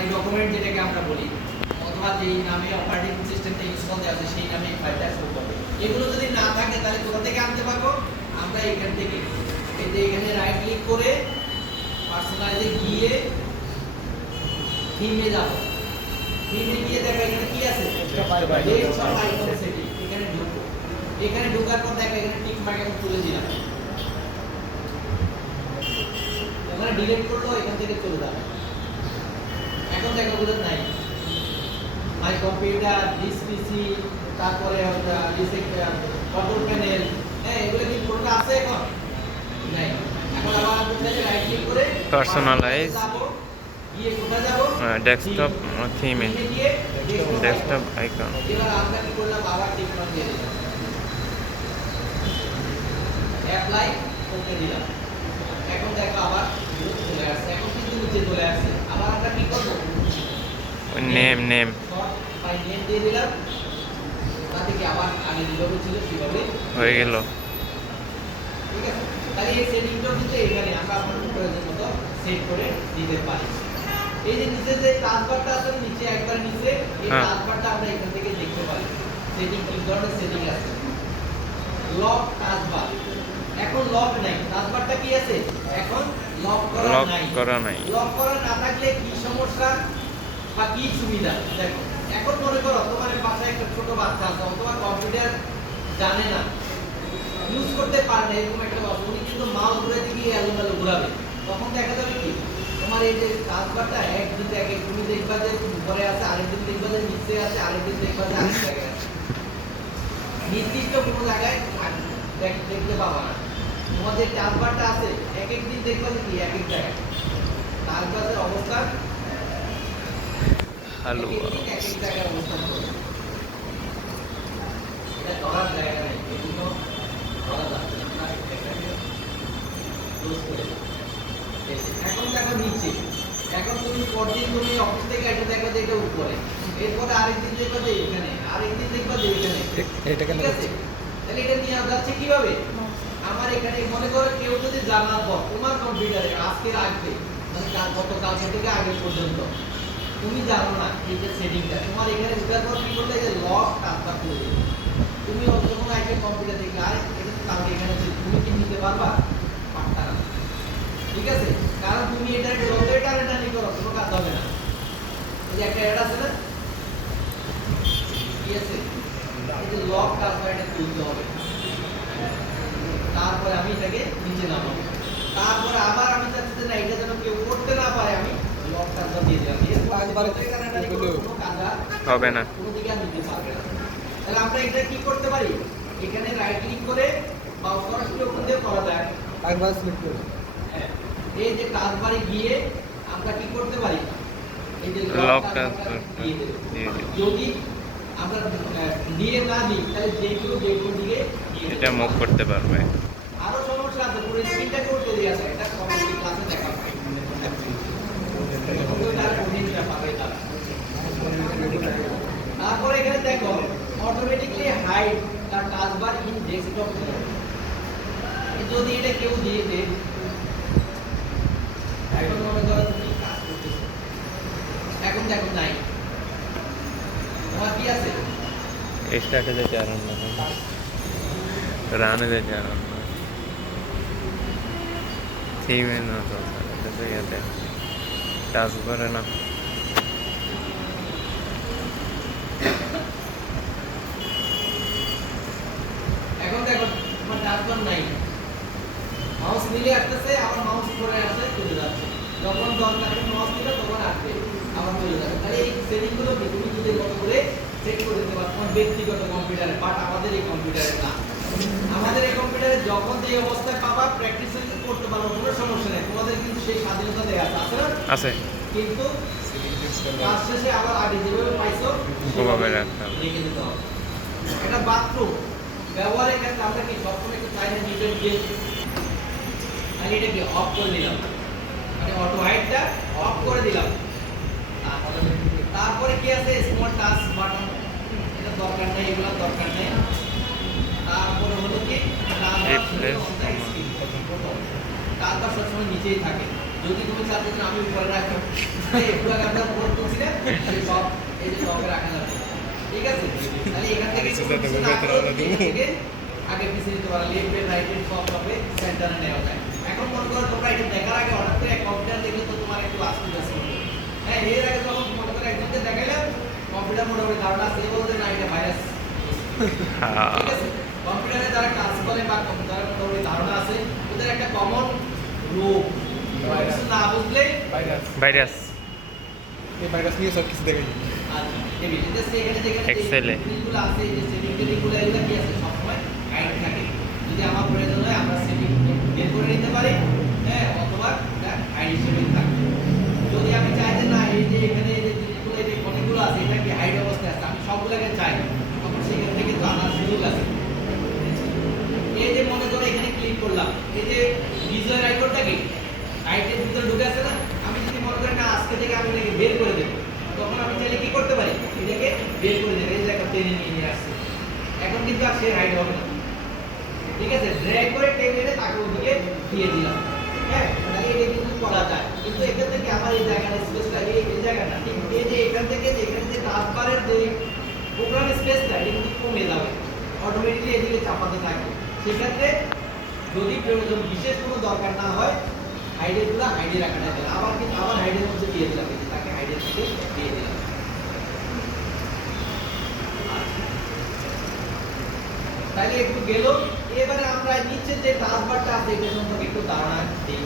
মাই document যেটাকে আমরা বলি, অথবা যেই নামে অপারেটিং সিস্টেমটা ইনস্টল দেওয়া আছে সেই নামে ফাইলটা শো করবে। এগুলো যদি না থাকে তাহলে কোথা থেকে আনতে পারবো? আমরা এখান থেকে এই যে এখানে রাইট ক্লিক করে পার্সোনালাইজে গিয়ে থিমে যাব। থিমে গিয়ে দেখো এখানে কি আছে, ডেস্কটপ আইকন সেটিং। এখানে ঢুকবো, এখানে ঢোকার পর দেখো এখানে টিক মার্ক আমি তুলে দিলাম। ওখানে ডিলিট করলো, এখান থেকে চলে যাবে। এখন দেখো ওগুলো নাই, মাই কম্পিউটার, দিস পিসি, তারপরে দিস কন্ট্রোল প্যানেল, হ্যাঁ এগুলো কি কোনটা আছে এখন? নাই। এখন আবার আমরা রাইট ক্লিক করে পার্সোনালাইজ গিয়ে কোথায় যাব? ডেস্কটপ থিমে, গিয়ে ডেস্কটপ আইকন। এবার আমরা কি করলাম, আবার টিক মার্ক দিয়ে দিলাম, অ্যাপ্লাই ওকে দিলাম। এখন দেখো আবার চলে আসছে, এখন কিন্তু নিচে চলে আসছে। আবার আমরা কি করব? নেম বাই নেম দিয়ে দিলাম, ওটা থেকে আবার আগে যেভাবে ছিল সেভাবে হয়ে গেল। ঠিক আছে। তাহলে এই সেটিংটা কিন্তু এখানে আমরা আমাদের প্রয়োজন মতো সেট করে দিতে পারি। এই যে নিচে যে ট্রান্সফারটা আছে, নিচে একবার নিচে এই ট্রান্সফারটা আমরা এখান থেকে দেখতে পারি। সেটিং কি ধরনের সেটিং আছে? Lock transfer. এখন লক নাই, ট্রান্সফারটা কি আছে? এখন লক করা নাই। লক করা না থাকলে কি সমস্যা বা কি সুবিধা? দেখো এখন মনে করো তোমার বাসায় একটা ছোট বাচ্চা আছে, অথবা কম্পিউটার জানে না, ইউজ করতে পারে না, এরকম একটা বাচ্চা, উনি কিন্তু মাউস ঘুরে দিয়ে এলোমেলো ঘুরাবে। তখন দেখা যাবে কি তোমার এই যে ট্রান্সফারটা একদিন দেখে, তুমি দেখবা যে উপরে আছে, আরেকদিন দেখবা যে নিচে আছে, আরেকদিন দেখবা যে আরেক জায়গায় আছে, নির্দিষ্ট কোনো জায়গায় দেখতে পাবা না। তোমাদের ট্রান্সফারটা আছে এক এক দিন দেখবা যে কি এক এক জায়গায়, ট্রান্সফারের অবস্থান হ্যালো এক এক জায়গায় অবস্থান করবে। এটা ধরার জায়গা নেই, এগুলো ধরা যাচ্ছে না। এখন দেখো নিচে, এখন তুমি পরদিন তুমি অফিস থেকে এটা দেখো যে এটা উপরে, এরপরে আরেকদিন দেখবা যে এখানে, আরেকদিন দেখবা যে এখানে। এটা কেন আছে? তাহলে এটা নিয়ে যাচ্ছে কিভাবে? আমার এখানে মনে করো কেউ যদি জানার পর তোমার কম্পিউটারে আজকে রাখবে, মানে গতকালকে থেকে আগে পর্যন্ত তুমি জানো না এই যে সেটিংটা, তোমার এখানে উঠার পর কি করলে যে লক ট্রান্সফার করে দেবে। তুমি যখন আগে কম্পিউটার থেকে আরে এটা তো কালকে এখানে ছিল, তুমি কি নিতে পারবা? পারতা না। ঠিক আছে, কারণ তুমি এটা যতই টানাটানি করো কোনো কাজ হবে না। এই যে একটা অ্যাড আছে না, কি আছে, এই যে লক ট্রান্সফার, এটা তুলতে হবে। তারপরে আমি এটাকে নিচে নামাবো, তারপরে আবার আমি চাচ্ছি যে না এটা যেন কেউ করতে না পারে, আমি লক ট্রান্সফার দিয়ে দিলাম। হবে না, কোনো দিকে আমি নিতে পারবে না। তাহলে আমরা এটা কি করতে পারি? এখানে রাইট ক্লিক করে মাউস সরাসরি ওখান দিয়ে করা যায়, একবার সিলেক্ট করে এই যে ট্রান্সফারে গিয়ে আমরা কি করতে পারি? এই যে লক ট্রান্সফার দিয়ে দেব। যদি আমরা দিয়ে না দিই তাহলে যে কেউ দিকে এটা মুভ করতে পারবে। আরো সমস্যা আছে, পুরো স্ক্রিনটা করতে দিয়ে আছে, এটা কমিউনিটি ক্লাসে দেখাবো। তারপরে এখানে দেখো automatically hide the taskbar in desktop mode. যদি এটা কেউ দিয়ে দেয়, এখন মনে করো তুমি কাজ করতেছো, এখন দেখো নাই, তোমার কি আছে? স্টার্টে যেতে আর না, রানে যেতে আর না, থিমে না তো এটা ইয়াতে টাস্ক করে না। এখন দেখো তোমার টাস্কবার নাই, মাউস নিলে আসতেছে, আবার মাউস উপরে আসে চলে যাচ্ছে, যখন দরকার মাউস নিলে তখন আসবে আবার চলে যাবে। তাহলে এই সেটিংগুলো তুমি যদি মতো করে সেট করে দিতে পারো তোমার ব্যক্তিগত কম্পিউটারে, বাট আমাদের এই কম্পিউটারে না। আমাদের এই কম্পিউটারে যখন যে অবস্থায় পাবা প্র্যাকটিস করতে পারো, কোনো সমস্যা নেই, তোমাদের কিন্তু সেই স্বাধীনতা দেওয়া আছে না? আছে, কিন্তু কাজ শেষে আবার আগে যেভাবে পাইছো ওভাবে রাখতে হবে। রেখে দিতে হবে। এটা বাথরুম ব্যবহারের ক্ষেত্রে আমরা কি সবসময় একটু চাইলে নিচের দিয়ে আমি এটাকে অফ করে দিলাম, মানে অটো হাইটটা অফ করে দিলাম। তারপরে কি আছে স্মল টাচ বাটন, এটা দরকার নেই, এগুলো দরকার নেই। তারপরে হলো কি টাচবার সবসময় নিচেই থাকে। যদি তুমি চাচ্ছ যে আমি উপরে রাখি পুরো গানটা উপর তুলছি না তাহলে সব এই যে লগে রাখা যাবে ঠিক আছে তাহলে এখান থেকে আগে পিছিয়ে নিতে পারো লেফট এন্ড রাইট এন্ড সব হবে সেন্টারে নেওয়া যায় এখন মনে করো তোমরা এটা দেখার আগে হঠাৎ করে কম্পিউটার দেখলে তো তোমার একটু আসতে আছে হ্যাঁ এর আগে যখন মনে করো একজনকে দেখাইলাম কম্পিউটার মোটামুটি ধারণা আছে বলতে না এটা ভাইরাস ঠিক আছে কম্পিউটারে যারা কাজ করে বা কম্পিউটারের মোটামুটি ধারণা আছে ওদের একটা কমন রোগ কিছু না বুঝলে ভাইরাস এই ভাইরাস নিয়ে সব কিছু দেখে Excel-এ। জিনিসগুলো আছে এই যে সেটিং টেটিংগুলো এগুলো কি আছে সবসময় গাইড থাকে যদি আমার প্রয়োজন হয় আমরা সেটিং বের করে নিতে পারি হ্যাঁ অথবা এটা গাইড হিসেবে থাকবে যদি আমি চাই যে না এই যে এখানে এই যে জিনিসগুলো এই যে অনেকগুলো আছে এটা কি হাইড অবস্থায় আছে আমি সবগুলোকে চাই তখন সেখান থেকে তো আনার সুযোগ আছে এই যে মনে করো এখানে ক্লিক করলাম এই যে ভিজুয়াল আইকনটা কি আইটের ভিতরে ঢুকে আছে না আমি যদি মনে করি না আজকে থেকে আমি এটাকে বের করে দেবো তখন আমি চাইলে কি করতে পারি এটাকে বের করে দেবো এই যে একটা টেনে নিয়ে আসছে এখন কিন্তু আর সে হাইড হবে না ঠিক আছে ড্র্যাগ করে টেনে এনে তাকে ওদিকে দিয়ে দিলাম হ্যাঁ তাহলে এটা কিন্তু করা যায় কিন্তু এখান থেকে আমার এই জায়গাটা স্পেস লাগে এই জায়গাটা ঠিক এই যে এখান থেকে যে এখানে যে টাস্কবারের যে প্রোগ্রাম স্পেসটা এটা কিন্তু কমে যাবে অটোমেটিক্যালি এদিকে চাপাতে থাকবে সেক্ষেত্রে যদি প্রয়োজন বিশেষ কোনো দরকার না হয় হাইডেরগুলো হাইডে রাখাটা যায় আবার কিন্তু আবার হাইডের মধ্যে দিয়ে দিলাম তাকে হাইডের মধ্যে দিয়ে দিলাম তাহলে একটু গেল এবারে আমরা নিচে যে টাস্কবারটা আছে এটা সম্পর্কে একটু ধারণা দিই